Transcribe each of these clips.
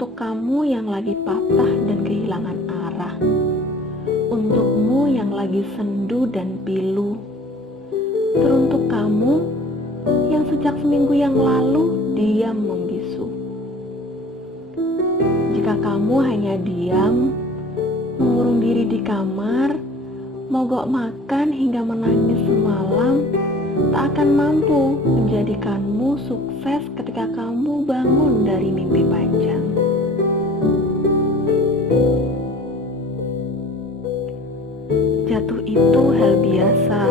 Teruntuk kamu yang lagi patah dan kehilangan arah, untukmu yang lagi sendu dan pilu, teruntuk kamu yang sejak seminggu yang lalu diam membisu. Jika kamu hanya diam, mengurung diri di kamar, mogok makan hingga menangis semalam, tak akan mampu menjadikanmu sukses ketika kamu bangun dari mimpi panjang. Jatuh itu hal biasa,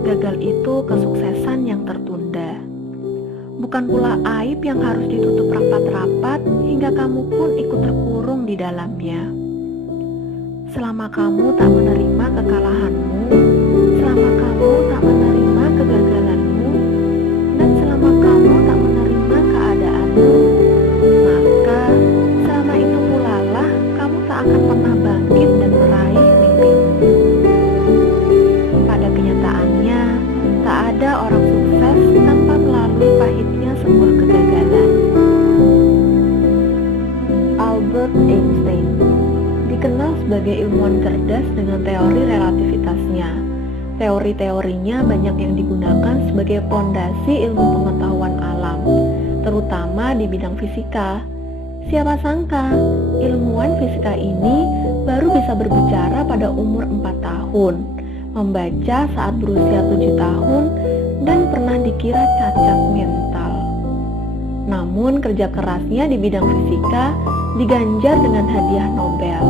gagal itu kesuksesan yang tertunda. Bukan pula aib yang harus ditutup rapat-rapat hingga kamu pun ikut terkurung di dalamnya. Selama kamu tak menerima kekalahanmu, selama kamu tak menerima kegagalanmu, dan selama kamu tak menerima keadaanmu, maka selama itu pula lah kamu tak akan pernah bangkit dan meraih mimpimu. Pada kenyataannya, tak ada orang sukses tanpa melalui pahitnya sebuah kegagalan. Albert Einstein dikenal sebagai ilmuwan cerdas dengan teori relativitasnya. Teori-teorinya banyak yang digunakan sebagai pondasi ilmu pengetahuan alam, terutama di bidang fisika. Siapa sangka, ilmuwan fisika ini baru bisa berbicara pada umur 4 tahun, membaca saat berusia 7 tahun, dan pernah dikira cacat mental. Namun kerja kerasnya di bidang fisika diganjar dengan hadiah Nobel.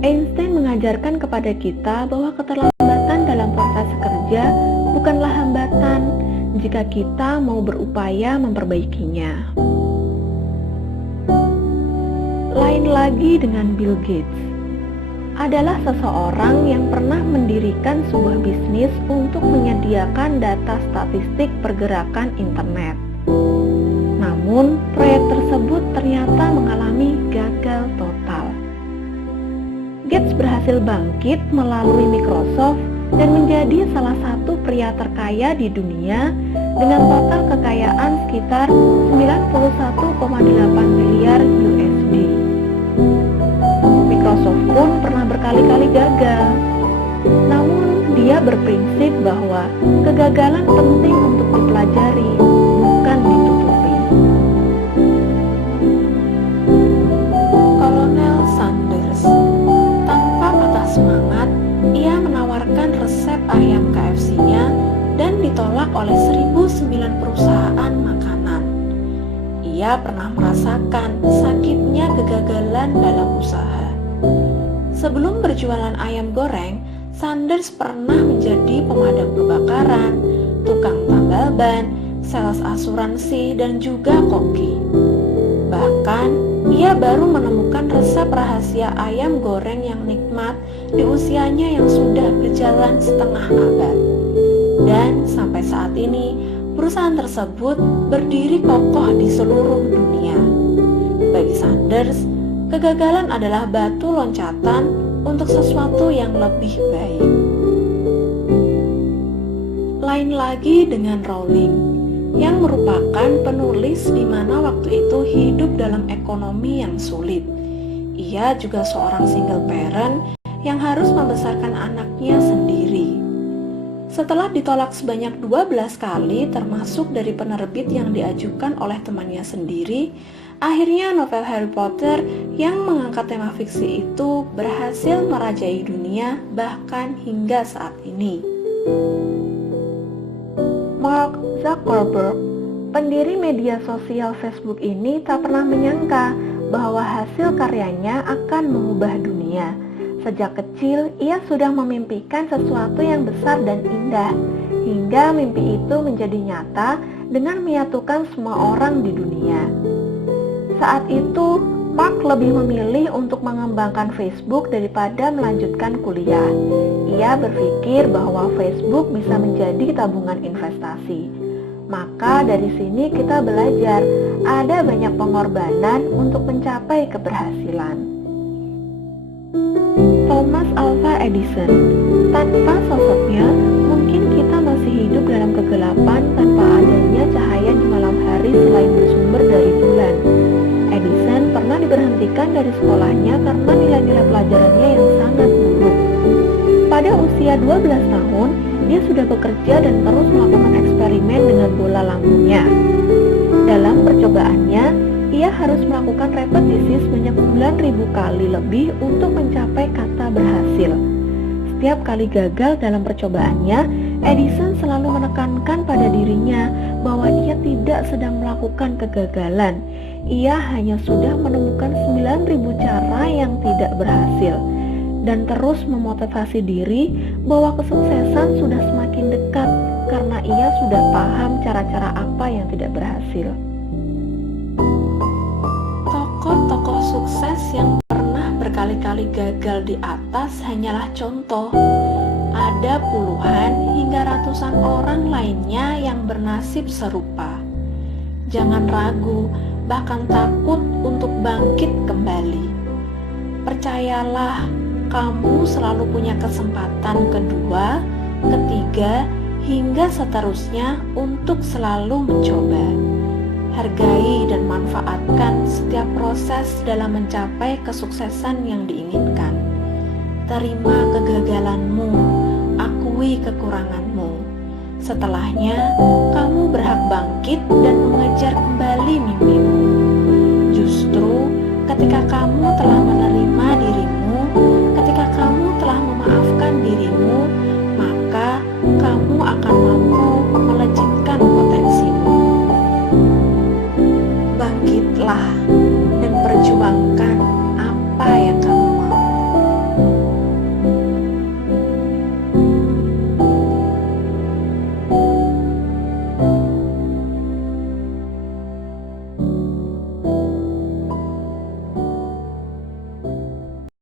Einstein mengajarkan kepada kita bahwa keterlambatan dalam proses kerja bukanlah hambatan jika kita mau berupaya memperbaikinya. Lain lagi dengan Bill Gates, adalah seseorang yang pernah mendirikan sebuah bisnis untuk menyediakan data statistik pergerakan internet. Namun, proyek tersebut ternyata mengalami gagal total. Gates berhasil bangkit melalui Microsoft dan menjadi salah satu pria terkaya di dunia dengan total kekayaan sekitar 91,8 miliar USD. Microsoft pun pernah berkali-kali gagal. Namun, dia berprinsip bahwa kegagalan penting untuk dipelajari, bukan ditutupi. Kolonel Sanders tanpa patah semangat, ia menawarkan resep ayam KFC-nya dan ditolak oleh 1.009 perusahaan makanan. Ia pernah merasakan sakitnya kegagalan dalam usaha. Sebelum berjualan ayam goreng, Sanders pernah menjadi pemadam kebakaran, tukang tambal ban, sales asuransi, dan juga koki. Bahkan, ia baru menemukan resep rahasia ayam goreng yang nikmat di usianya yang sudah berjalan setengah abad. Dan sampai saat ini, perusahaan tersebut berdiri kokoh di seluruh dunia. Bagi Sanders, kegagalan adalah batu loncatan untuk sesuatu yang lebih baik. Lain lagi dengan Rowling, yang merupakan penulis di mana waktu itu hidup dalam ekonomi yang sulit. Ia juga seorang single parent yang harus membesarkan anaknya sendiri. Setelah ditolak sebanyak 12 kali termasuk dari penerbit yang diajukan oleh temannya sendiri, akhirnya novel Harry Potter yang mengangkat tema fiksi itu berhasil merajai dunia bahkan hingga saat ini. Mark Zuckerberg, pendiri media sosial Facebook ini tak pernah menyangka bahwa hasil karyanya akan mengubah dunia. Sejak kecil, ia sudah memimpikan sesuatu yang besar dan indah, hingga mimpi itu menjadi nyata dengan menyatukan semua orang di dunia. Saat itu, Mark lebih memilih untuk mengembangkan Facebook daripada melanjutkan kuliah. Ia berpikir bahwa Facebook bisa menjadi tabungan investasi. Maka dari sini kita belajar, ada banyak pengorbanan untuk mencapai keberhasilan. Thomas Alva Edison, tanpa sosoknya, mungkin kita masih hidup dalam kegelapan tanpa adanya cahaya di malam hari selain bersumber dari bulan. Edison dia sudah bekerja dan terus melakukan eksperimen dengan bola lampunya. Dalam percobaannya, ia harus melakukan repetisi sebanyak 9.000 kali lebih untuk mencapai kata berhasil. Setiap kali gagal dalam percobaannya, Edison selalu menekankan pada dirinya bahwa ia tidak sedang melakukan kegagalan. Ia hanya sudah menemukan 9.000 cara yang tidak berhasil dan terus memotivasi diri bahwa kesuksesan sudah semakin dekat karena ia sudah paham cara-cara apa yang tidak berhasil. Tokoh-tokoh sukses yang pernah berkali-kali gagal di atas hanyalah contoh. Ada puluhan hingga ratusan orang lainnya yang bernasib serupa. Jangan ragu, bahkan takut untuk bangkit kembali. Percayalah, kamu selalu punya kesempatan kedua, ketiga, hingga seterusnya untuk selalu mencoba. Hargai dan manfaatkan setiap proses dalam mencapai kesuksesan yang diinginkan. Terima kegagalanmu, akui kekuranganmu. Setelahnya, kamu berhak bangkit dan mengejar kembali mimpimu. Justru ketika kamu telah menerima dirimu, ketika kamu telah memaafkan dirimu,